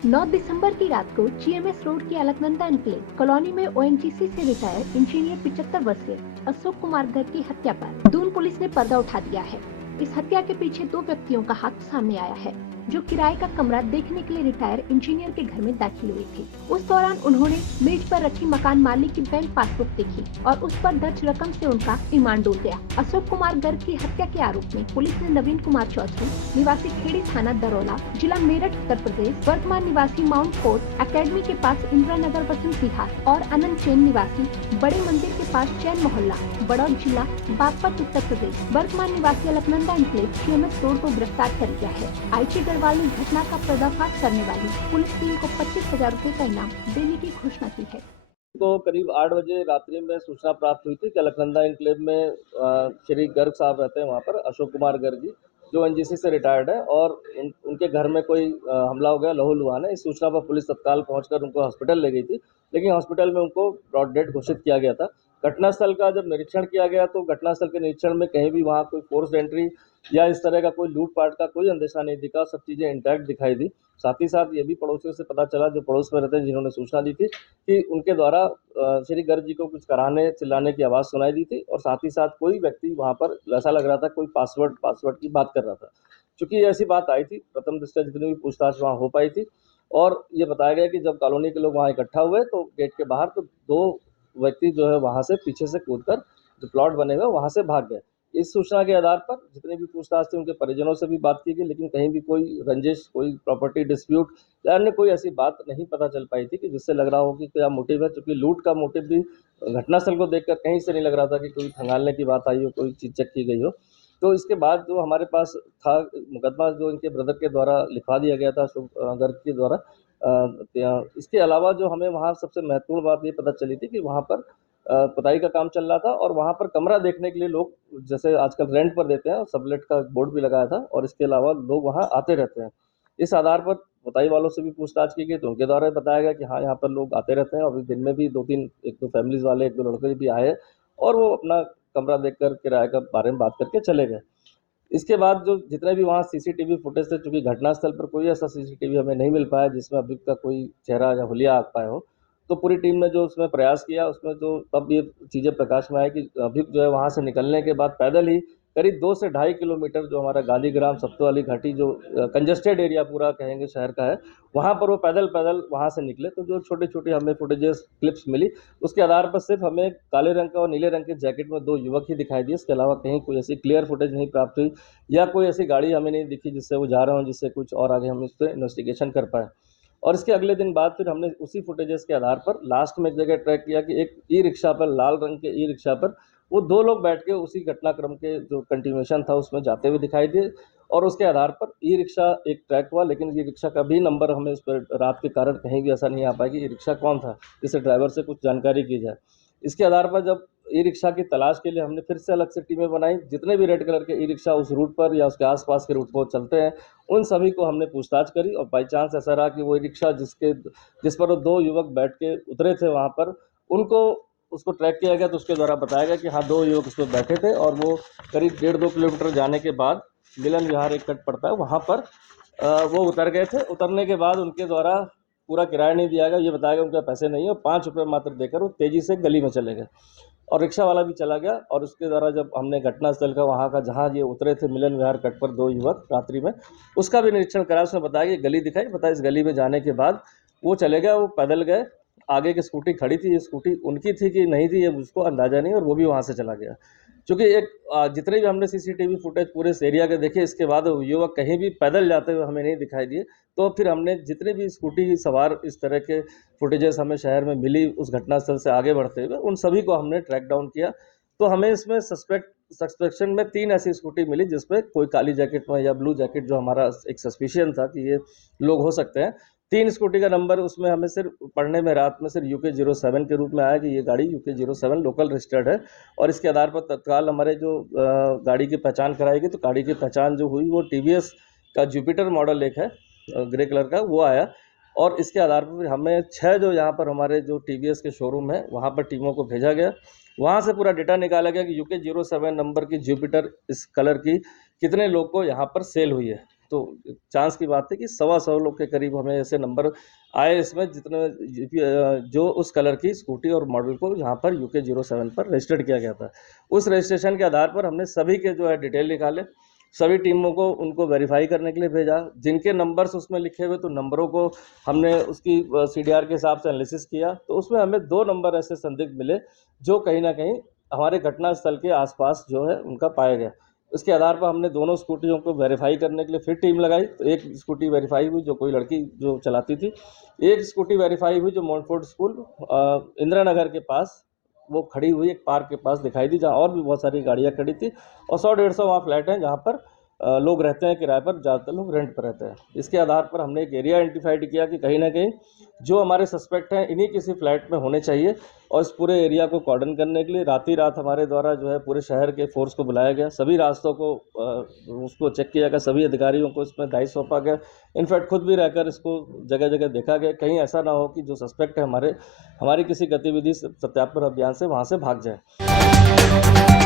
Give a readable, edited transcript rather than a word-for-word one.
9 दिसंबर की रात को जीएमएस रोड की अलकनंदा एनक्लेव कॉलोनी में ओएनजीसी से रिटायर्ड इंजीनियर 75 वर्षीय अशोक कुमार गर्ग की हत्या पर दून पुलिस ने पर्दा उठा दिया है। इस हत्या के पीछे दो व्यक्तियों का हाथ सामने आया है, जो किराए का कमरा देखने के लिए रिटायर इंजीनियर के घर में दाखिल हुए थे। उस दौरान उन्होंने मेज पर रखी मकान मालिक की बैंक पासबुक देखी और उस पर दर्ज रकम से उनका ईमान डूब गया। अशोक कुमार गर्ग की हत्या के आरोप में पुलिस ने नवीन कुमार चौधरी निवासी खेड़ी थाना दरौला जिला मेरठ उत्तर प्रदेश, वर्तमान निवासी माउंट फोर्ट एकेडमी के पास इंदिरा नगर वसंत विहार और अनंत जैन निवासी बड़े मंदिर के पास जैन मोहल्ला बड़ौद जिला बागपत उत्तर प्रदेश, वर्तमान निवासी अलकनंदा एनक्लेव जीएमएस रोड को गिरफ्तार कर लिया है। आईटी गढ़वाल ने घटना का पर्दाफाश करने वाली पुलिस टीम को 25,000 रूपए का इनाम देने की घोषणा की है। को करीब 8 बजे रात्रि में सूचना प्राप्त हुई थी कि अलकनंदा एन्क्लेव में श्री गर्ग साहब रहते हैं, वहाँ पर अशोक कुमार गर्ग जी, जो एनजीसी से रिटायर्ड है, और उनके घर में कोई हमला हो गया, लहू-लुहान है। इस सूचना पर पुलिस तत्काल पहुंचकर उनको हॉस्पिटल ले गई थी, लेकिन हॉस्पिटल में उनको ब्रॉड डेड घोषित किया गया था। घटनास्थल का जब निरीक्षण किया गया तो घटनास्थल के निरीक्षण में कहीं भी वहाँ कोई फोर्स्ड एंट्री या इस तरह का कोई लूट-पाट का कोई अंदेशा नहीं दिखा, सब चीज़ें इंटैक्ट दिखाई दी। साथ ही साथ ये भी पड़ोसियों से पता चला, जो पड़ोस में रहते हैं, जिन्होंने सूचना दी थी कि उनके द्वारा श्री गर्ग जी को कुछ कराहने चिल्लाने की आवाज़ सुनाई दी थी, और साथ ही साथ कोई व्यक्ति वहाँ पर ऐसा लग रहा था कोई पासवर्ड की बात कर रहा था। चूँकि ऐसी बात आई थी, प्रथम दृष्टया जितनी भी पूछताछ वहाँ हो पाई थी, और ये बताया गया कि जब कॉलोनी के लोग वहाँ इकट्ठा हुए तो गेट के बाहर तो 2 व्यक्ति जो है वहाँ से पीछे से कूदकर, जो प्लॉट बने हुए वहाँ से भाग गए। इस सूचना के आधार पर जितनी भी पूछताछ थी उनके परिजनों से भी बात की गई, लेकिन कहीं भी कोई रंजिश, कोई प्रॉपर्टी डिस्प्यूट या अन्य कोई ऐसी बात नहीं पता चल पाई थी कि जिससे लग रहा हो कि क्या मोटिव है। चूँकि लूट का मोटिव भी घटनास्थल को देखकर कहीं से नहीं लग रहा था कि कोई खंगालने की बात आई हो, कोई चीज़ चेक की गई हो। तो इसके बाद जो हमारे पास था मुकदमा, जो इनके ब्रदर के द्वारा लिखवा दिया गया था अशोक गर्ग के द्वारा। इसके अलावा जो हमें वहाँ सबसे महत्वपूर्ण बात ये पता चली थी कि वहाँ पर पुताई का काम चल रहा था, और वहाँ पर कमरा देखने के लिए लोग जैसे आजकल रेंट पर देते हैं, सबलेट का बोर्ड भी लगाया था, और इसके अलावा लोग वहाँ आते रहते हैं। इस आधार पर पुताई वालों से भी पूछताछ की गई तो उनके द्वारा बताया गया कि हाँ, यहाँ पर लोग आते रहते हैं, और दिन में भी 2-3 1-2 फैमिलीज़ वाले 1-2 लड़के भी आए, और वो अपना कमरा देखकर किराए का बारे में बात करके चले गए। इसके बाद जो जितने भी वहाँ सीसीटीवी फुटेज थे, चूँकि घटनास्थल पर कोई ऐसा सीसीटीवी हमें नहीं मिल पाया जिसमें अभियुक्त का कोई चेहरा या हुलिया आ पाया हो, तो पूरी टीम ने जो उसमें प्रयास किया, उसमें जो तब ये चीज़ें प्रकाश में आई कि अभियुक्त जो है वहाँ से निकलने के बाद पैदल ही करीब 2 से ढाई किलोमीटर, जो हमारा गांधीग्राम सत्तो वाली घाटी, जो कंजेस्टेड एरिया पूरा कहेंगे शहर का है, वहाँ पर वो पैदल-पैदल वहाँ से निकले। तो जो छोटे-छोटे हमें फुटेजेस, क्लिप्स मिली, उसके आधार पर सिर्फ़ हमें काले रंग का और नीले रंग के जैकेट में 2 युवक ही दिखाई दिए। इसके अलावा कहीं कोई ऐसी क्लियर फुटेज नहीं प्राप्त हुई, या कोई ऐसी गाड़ी हमें नहीं दिखी जिससे वो जा रहे हों, जिससे कुछ और आगे हम इस पे इन्वेस्टिगेशन कर पाएँ। और इसके अगले दिन बाद फिर हमने उसी फुटेजेस के आधार पर लास्ट में एक जगह ट्रैक किया कि एक ई-रिक्शा पर, लाल रंग के ई-रिक्शा पर वो 2 लोग बैठ के उसी घटनाक्रम के जो कंटिन्यूएशन था उसमें जाते हुए दिखाई दिए, और उसके आधार पर ई-रिक्शा एक ट्रैक हुआ, लेकिन ई-रिक्शा का भी नंबर हमें उस पर रात के कारण कहीं भी ऐसा नहीं आ पाया कि ई-रिक्शा कौन था, जिससे ड्राइवर से कुछ जानकारी की जाए। इसके आधार पर जब ई-रिक्शा की तलाश के लिए हमने फिर से अलग से टीमें बनाई, जितने भी रेड कलर के ई-रिक्शा उस रूट पर या उसके आस-पास के रूट पर चलते हैं, उन सभी को हमने पूछताछ करी, और बाई चांस ऐसा रहा कि वो ई-रिक्शा जिस पर वो 2 युवक बैठ के उतरे थे वहाँ पर, उनको उसको ट्रैक किया गया, तो उसके द्वारा बताया गया कि हाँ, 2 युवक उसमें बैठे थे, और वो करीब डेढ़ 2 किलोमीटर जाने के बाद मिलन विहार एक कट पड़ता है, वहाँ पर वो उतर गए थे। उतरने के बाद उनके द्वारा पूरा किराया नहीं दिया गया, ये बताया गया उनके पास पैसे नहीं है, और ₹5 मात्र देकर वो तेज़ी से गली में चले गए, और रिक्शा वाला भी चला गया। और उसके द्वारा जब हमने घटनास्थल का, वहाँ का, जहाँ ये उतरे थे मिलन विहार कट पर 2 युवक रात्रि में, उसका भी निरीक्षण कराया। उसने बताया कि गली दिखाई, बताया इस गली में जाने के बाद वो चले गए, वो पैदल गए। आगे की स्कूटी खड़ी थी, ये स्कूटी उनकी थी कि नहीं थी ये मुझको अंदाज़ा नहीं, और वो भी वहाँ से चला गया। चूँकि जितने भी हमने सीसीटीवी फुटेज पूरे इस एरिया के देखे, इसके बाद वो युवक कहीं भी पैदल जाते हुए हमें नहीं दिखाई दिए। तो फिर हमने जितने भी स्कूटी सवार इस तरह के फुटेजेस हमें शहर में मिली उस घटनास्थल से आगे बढ़ते हुए, उन सभी को हमने ट्रैक डाउन किया। तो हमें इसमें सस्पेक्शन में 3 ऐसी स्कूटी मिली जिसपे कोई काली जैकेट में या ब्लू जैकेट, जो हमारा एक सस्पिशन था कि ये लोग हो सकते हैं। 3 स्कूटी का नंबर उसमें हमें सिर्फ़ पढ़ने में रात में सिर्फ़ यूके 07 के रूप में आया कि ये गाड़ी यूके 07 लोकल रजिस्टर्ड है, और इसके आधार पर तत्काल हमारे जो गाड़ी की पहचान कराई गई, तो गाड़ी की पहचान जो हुई वो टीवीएस का जुपिटर मॉडल एक है, ग्रे कलर का, वो आया। और इसके आधार पर फिर हमें 6 जो यहाँ पर हमारे जो टीवीएस के शोरूम है, वहाँ पर टीमों को भेजा गया। वहाँ से पूरा डेटा निकाला गया कि यूके 07 नंबर की जुपिटर इस कलर की कितने लोग को यहाँ पर सेल हुई है। तो चांस की बात है कि 125 लोग के करीब हमें ऐसे नंबर आए इसमें, जितने जो उस कलर की स्कूटी और मॉडल को यहाँ पर UK 07 पर रजिस्टर्ड किया गया था। उस रजिस्ट्रेशन के आधार पर हमने सभी के जो है डिटेल निकाले, सभी टीमों को उनको वेरीफाई करने के लिए भेजा। जिनके नंबर्स उसमें लिखे हुए, तो नंबरों को हमने उसकी CDR के हिसाब से एनालिसिस किया, तो उसमें हमें 2 नंबर ऐसे संदिग्ध मिले जो कहीं न कहीं हमारे घटनास्थल के आसपास जो है उनका पाया गया। उसके आधार पर हमने दोनों स्कूटियों को वेरीफाई करने के लिए फिर टीम लगाई। तो एक स्कूटी वेरीफाई हुई जो कोई लड़की जो चलाती थी, एक स्कूटी वेरीफाई हुई जो मॉन्टफोर्ड स्कूल इंदिरा नगर के पास वो खड़ी हुई एक पार्क के पास दिखाई दी, जहाँ और भी बहुत सारी गाड़ियाँ खड़ी थी, और 100-150 वहाँ फ्लैट हैं जहाँ पर लोग रहते हैं किराए पर, ज़्यादातर लोग रेंट पर रहते हैं। इसके आधार पर हमने एक एरिया आइडेंटिफाइड किया कि कहीं न कहीं जो हमारे सस्पेक्ट हैं इन्हीं किसी फ्लैट में होने चाहिए, और इस पूरे एरिया को कॉर्डन करने के लिए रात ही रात हमारे द्वारा जो है पूरे शहर के फोर्स को बुलाया गया। सभी रास्तों को उसको चेक किया गया, सभी अधिकारियों को इसमें दायित्व सौंपा गया। इनफैक्ट खुद भी रहकर इसको जगह-जगह देखा गया, कहीं ऐसा ना हो कि जो सस्पेक्ट है हमारी किसी गतिविधि से सत्यापन अभियान से वहाँ से भाग जाए।